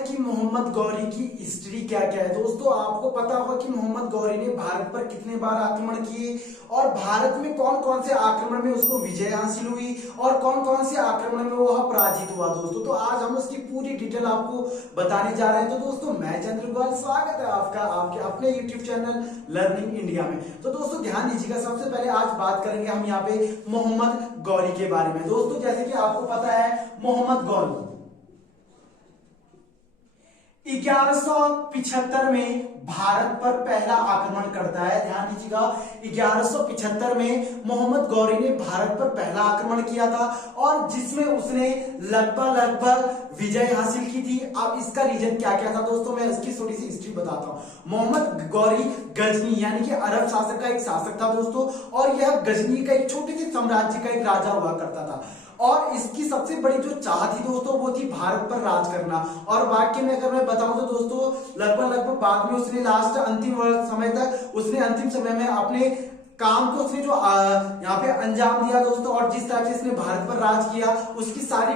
कि मोहम्मद गौरी की हिस्ट्री क्या क्या है। दोस्तों आपको पता होगा कि मोहम्मद गौरी ने भारत पर कितने बार आक्रमण किए और भारत में कौन कौन से आक्रमण में उसको विजय हासिल हुई और कौन कौन से आक्रमण में वह पराजित हुआ। दोस्तों तो आज हम उसकी पूरी डिटेल आपको बताने जा रहे हैं। तो दोस्तों मैं चंद्र गोयल, स्वागत है आपका आपके अपने यूट्यूब चैनल लर्निंग इंडिया में। तो दोस्तों ध्यान दीजिएगा, सबसे पहले आज बात करेंगे हम यहाँ पे मोहम्मद गौरी के बारे में। दोस्तों जैसे कि आपको पता है मोहम्मद गौरी 1175 में भारत पर पहला आक्रमण करता है। ध्यान दीजिएगा 1175 में मोहम्मद गौरी ने भारत पर पहला आक्रमण किया था और जिसमें उसने लगभग विजय हासिल की थी। अब इसका रीजन क्या क्या था दोस्तों, मैं इसकी थोड़ी सी हिस्ट्री बताता हूं। मोहम्मद गौरी गजनी यानी कि अरब शासक का एक शासक था दोस्तों, और यह गजनी का एक छोटे से साम्राज्य का एक राजा हुआ करता था और इसकी सबसे बड़ी जो चाह थी दोस्तों वो थी भारत पर राज करना। और वाक्य में अगर मैं बताऊं तो दोस्तों लगभग बाद में उसने लास्ट अंतिम समय तक उसने अंतिम समय में अपने काम को उसने जो यहाँ पे अंजाम दिया दोस्तों, और जिस टाइप से इसने भारत पर राज किया उसकी सारी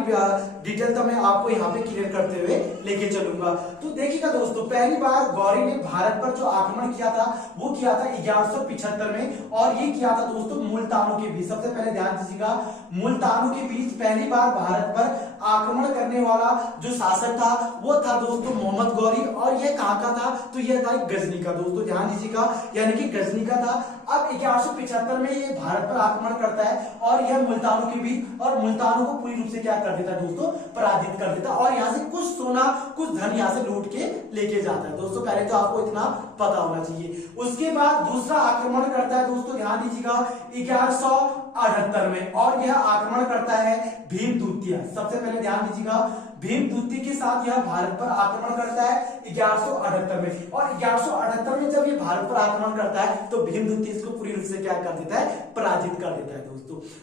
डिटेल तो मैं आपको यहाँ पे क्लियर करते हुए लेके चलूंगा। तो देखिएगा दोस्तों, पहली बार गौरी ने भारत पर जो आक्रमण किया था वो किया था 1175 में, और ये किया था दोस्तों मुल्तानों के बीच। सबसे पहले ध्यान दीजिएगा, मुल्तानों के बीच पहली बार भारत पर आक्रमण करने वाला जो शासक था वो था दोस्तों मोहम्मद गौरी, और ये कहां का था तो यह था गजनी का। दोस्तों ध्यान दीजिएगा, यानी कि गजनी का था। अब 1175 में ये भारत पर आक्रमण करता है और यह मुल्तानों के बीच, और मुल्तानों को पूरी रूप से क्या कर देता है दोस्तों, पराजित कर देता है, और यहाँ से कुछ सोना कुछ धन यहाँ से लूट के लेके जाता है। दोस्तों पहले तो आपको इतना पता होना चाहिए। उसके बाद दूसरा आक्रमण करता है दोस्तों, ध्यान दीजिएगा 1178 में, और यह आक्रमण करता है भीमदूतिया। सबसे पहले ध्यान दीजिएगा, भीमदूती के साथ यह भारत पर आक्रमण करता है 1178 में, और 1178 में जब ये भारत पर आक्रमण करता है तो भीमदूती इसको पूरी रूप से क्या कर देता है, पराजित कर देता है दोस्तों।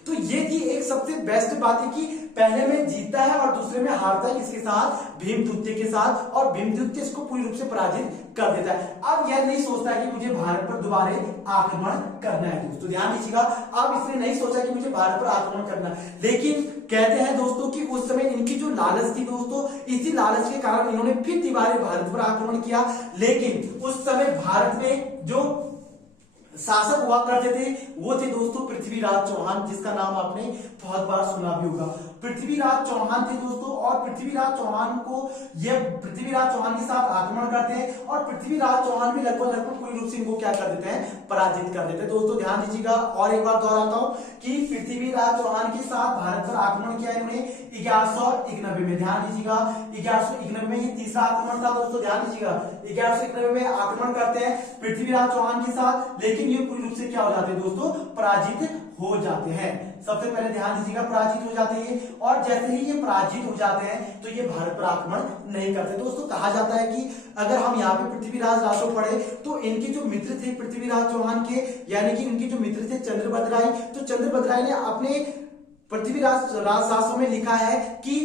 तो ये थी एक सबसे बेस्ट बात है कि पहले में जीतता है और दूसरे में हारता है, किसके साथ, भीमदूती के साथ, और भीमदूती इसको पूरी रूप से पराजित कर देता है। अब यह नहीं सोचता है कि मुझे भारत पर दोबारा आक्रमण करना है। दोस्तों ध्यान दीजिएगा, अब इसने नहीं सोचा कि मुझे भारत पर आक्रमण करना है, लेकिन कहते हैं दोस्तों कि उस समय इनकी जो लालच थी दोस्तों, इसी लालच के कारण इन्होंने फिर दोबारा भारत पर आक्रमण किया। लेकिन उस समय भारत में जो शासक हुआ करते थे वो थे दोस्तों पृथ्वीराज चौहान, जिसका नाम आपने बहुत बार सुना भी होगा। पृथ्वीराज चौहान थे दोस्तों, और पृथ्वीराज चौहान के साथ आक्रमण करते हैं, और पृथ्वीराज चौहान भी लगभग पूरी रूप से इनको क्या कर देते हैं, पराजित कर देते हैं। दोस्तों ध्यान दीजिएगा, और एक बार दोहराता हूं कि पृथ्वीराज चौहान के साथ भारत पर आक्रमण किया इन्होंने 1191 में। ध्यान दीजिएगा 1191 में ये तीसरा आक्रमण था दोस्तों। ध्यान दीजिएगा 1191 में आक्रमण करते हैं पृथ्वीराज चौहान के साथ, लेकिन ये पूरी रूप से क्या हो जाते हैं दोस्तों, पराजित हो जाते हैं। सबसे पहले ध्यान दीजिएगा, पराजित हो जाते हैं, और जैसे ही ये पराजित हो जाते हैं तो ये भारत पर आक्रमण नहीं करते। दोस्तों कहा जाता है कि अगर हम यहाँ पे पृथ्वीराज रासो पढ़े तो इनके जो मित्र थे पृथ्वीराज चौहान के, यानी कि इनके जो मित्र थे चंद्रभद्र राय, तो चंद्रभद्र राय ने अपने पृथ्वीराज रासो में लिखा है कि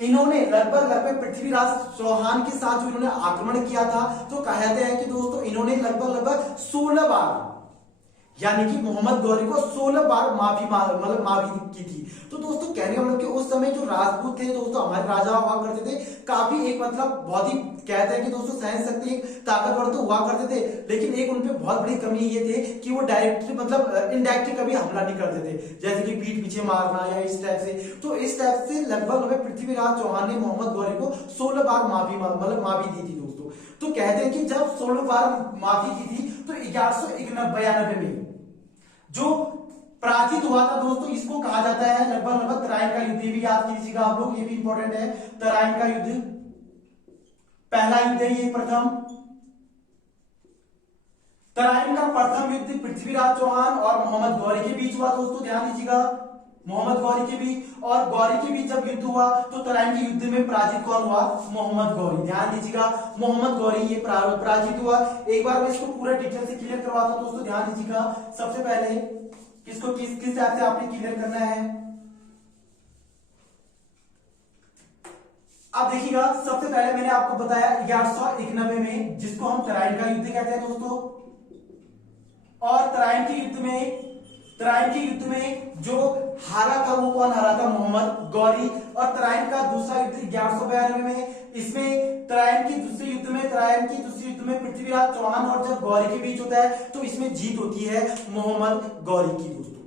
इन्होंने लगभग पृथ्वीराज चौहान के साथ जो इन्होंने आक्रमण किया था, तो कहते हैं कि दोस्तों इन्होंने लगभग 16 बार, यानी कि मोहम्मद गौरी को 16 बार माफी की थी। तो दोस्तों कहने का मतलब कि उस समय जो राजपूत थे दोस्तों, हमारे राजा हुआ करते थे, काफी एक मतलब बहुत ही कहते हैं कि दोस्तों सहन शक्ति ताकतवर तो हुआ करते थे, लेकिन एक उनपे बहुत बड़ी कमी ये थे कि वो डायरेक्टली मतलब इनडायरेक्टली कभी हमला नहीं करते थे, जैसे कि पीठ पीछे मारना या इस टाइप से। तो इस टाइप से लगभग पृथ्वीराज चौहान ने मोहम्मद गौरी को 16 बार माफी दी थी दोस्तों। तो कहते हैं कि जब 16 बार माफी दी थी तो 1192 में जो पराजित हुआ था दोस्तों, इसको कहा जाता है लगभग तराइन का युद्ध। भी याद कीजिएगा आप लोग, ये भी इंपॉर्टेंट है। तराइन का युद्ध पहला युद्ध है, ये प्रथम तराइन का प्रथम युद्ध पृथ्वीराज चौहान और मोहम्मद गौरी के बीच हुआ दोस्तों। ध्यान दीजिएगा, मोहम्मद गौरी के बीच और गौरी के बीच जब युद्ध हुआ तो तराइन के युद्ध में पराजित कौन हुआ, मोहम्मद गौरी। ध्यान दीजिएगा मोहम्मद गौरी ये पराजित हुआ। एक बार मैं इसको पूरा डिटेल से क्लियर करवाता हूं दोस्तों। ध्यान दीजिएगा, सबसे पहले किसको किस टाइप से आपने क्लियर करना है। अब देखिएगा, सबसे पहले मैंने आपको बताया 1191 में, जिसको हम तराइन का युद्ध कहते हैं दोस्तों, और तराइन के युद्ध में जो हारा था वो कौन हारा था, मोहम्मद गौरी। और तराइन का दूसरा युद्ध 1192 में, इसमें तराइन की दूसरे युद्ध में पृथ्वीराज चौहान और जब गौरी के बीच होता है तो इसमें जीत होती है मोहम्मद गौरी की दोस्तों।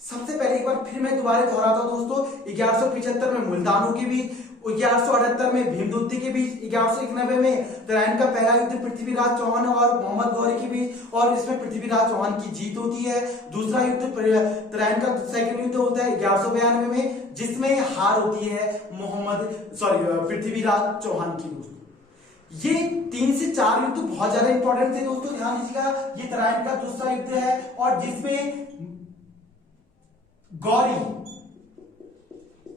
सबसे पहले एक बार फिर मैं दोबारा दोहराता हूं दोस्तों, 1175 में मुल्तानों के बीच, 1178 में भीमदुत्ती के बीच, 1191 में तराइन का पहला युद्ध पृथ्वीराज चौहान और मोहम्मद गौरी के बीच और इसमें पृथ्वीराज चौहान की जीत होती है। दूसरा युद्ध तराइन का सेकंड युद्ध होता है 1192 में, जिसमें हार होती है पृथ्वीराज चौहान की दोस्तों। ये 3 से 4 युद्ध बहुत ज्यादा इंपॉर्टेंट थे दोस्तों, ध्यान दीजिएगा। ये तराइन का दूसरा युद्ध है और जिसमें गौरी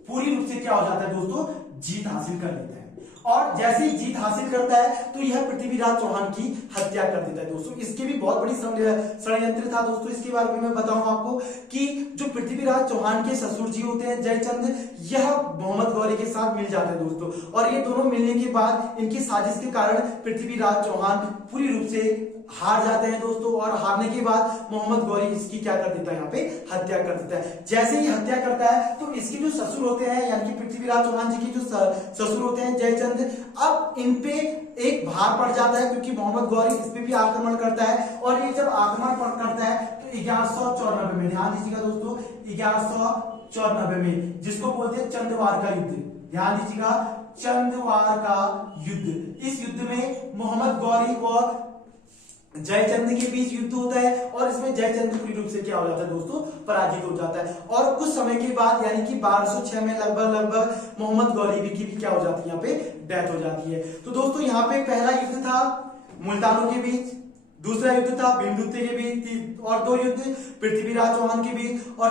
पूरी रूप से क्या हो जाता है दोस्तों, जीत हासिल कर लेता है। और जैसे ही जीत हासिल करता है तो यह पृथ्वीराज चौहान की हत्या कर देता है दोस्तों। इसके भी बहुत बड़ी षड्यंत्र था दोस्तों, इसके बारे में मैं बताऊंगा आपको कि जो पृथ्वीराज चौहान के ससुर जी होते हैं जयचंद, यह मोहम्मद गौरी के साथ मिल जाते हैं दोस्तों। और ये दोनों मिलने के बाद इनकी साजिश के कारण पृथ्वीराज चौहान पूरी रूप से हार जाते हैं दोस्तों। और हारने के बाद मोहम्मद गौरी इसकी क्या कर देता है, यहाँ पे हत्या कर देता है। जैसे ही हत्या करता है तो इसके जो ससुर होते हैं यानी कि पृथ्वीराज चौहान जी के जो ससुर होते हैं जयचंद, अब इन पे एक भार पड़ जाता है क्योंकि मोहम्मद गौरी इस पे भी आक्रमण करता है। और ये जब आक्रमण करता है तो 1194 में, ध्यान दीजिएगा दोस्तों, 1194 में, जिसको बोलते हैं चंदवार का युद्ध, ध्यान दीजिएगा, चंदवार का युद्ध। इस युद्ध में मोहम्मद गौरी और जयचंद के बीच युद्ध होता है और इसमें जयचंद पूरी रूप से क्या हो जाता है दोस्तों, पराजित हो जाता है। और कुछ समय के बाद यानी कि 1206 में लगभग मोहम्मद गौरी की भी क्या हो जाती है, यहाँ पे डेथ हो जाती है। तो दोस्तों यहाँ पे पहला युद्ध था मुल्तानों के बीच, दूसरा युद्ध था भीमदुत्ती के बीच और 2 युद्ध पृथ्वीराज चौहान के बीच और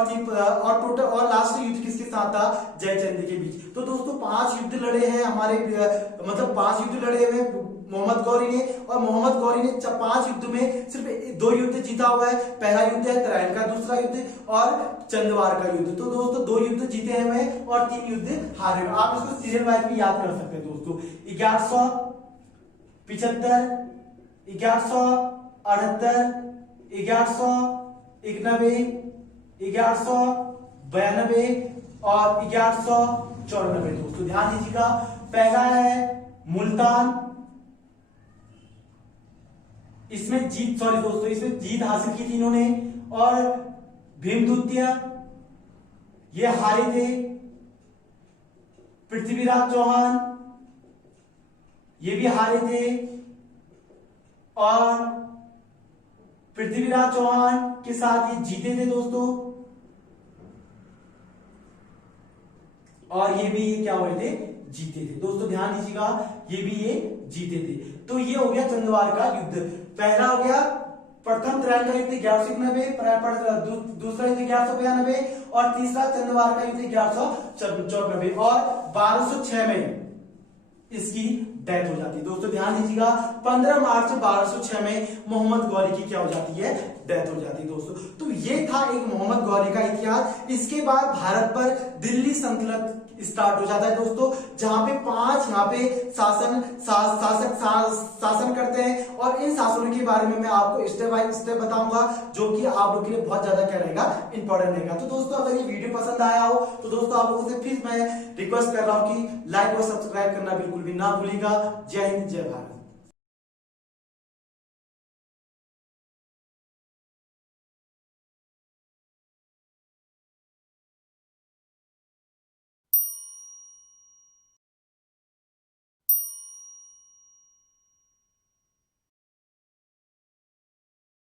टोटल और लास्ट युद्ध किसके साथ था, जयचंद के बीच। तो दोस्तों 5 युद्ध लड़े हैं हमारे, मतलब 5 युद्ध लड़े हुए मोहम्मद गौरी ने, और मोहम्मद गौरी ने 5 युद्ध में सिर्फ 2 युद्ध जीता हुआ है। पहला युद्ध है तराइन का, दूसरा युद्ध और चंदवार का युद्ध। तो दोस्तों 2 युद्ध जीते हुए और 3 युद्ध हारे हुए। आप इसको सीरियल वाइज भी याद कर सकते हैं दोस्तों। 1175, 1178, 1191, 1192 और 1194 दोस्तों। ध्यान दीजिएगा, पहला है मुल्तान, इसमें जीत हासिल की थी इन्होंने। और भीमदुत्तिया ये हारे थे, पृथ्वीराज चौहान ये भी हारे थे और पृथ्वीराज चौहान के साथ ये जीते थे दोस्तों। और ये भी क्या हुए थे, जीते थे दोस्तों। ध्यान दीजिएगा, ये भी ये जीते थे। तो ये हो गया चंदवार का युद्ध। पहला हो गया प्रथम तराइन का युद्ध 1191, दूसरा युद्ध 1192 और तीसरा चंदवार का युद्ध 1194 और 1206 में इसकी डेथ हो जाती है दोस्तों। ध्यान दीजिएगा, 15 मार्च 1206 में मोहम्मद गौरी की क्या हो जाती है, डेथ हो जाती है दोस्तों। तो ये था एक मोहम्मद गौरी का इतिहास। इसके बाद भारत पर दिल्ली सल्तनत स्टार्ट हो जाता है दोस्तों, जहां पे 5 यहाँ पे शासन करते हैं। और इन शासनों के बारे में मैं आपको स्टेप बाय स्टेप बताऊंगा, जो कि आप लोग के लिए बहुत ज्यादा क्या रहेगा, इंपॉर्टेंट रहेगा। तो दोस्तों अगर ये वीडियो पसंद आया हो तो दोस्तों आप लोगों से फिर मैं रिक्वेस्ट कर रहा हूं कि लाइक और सब्सक्राइब करना बिल्कुल भी ना भूलिएगा। जय हिंद, जय भारत।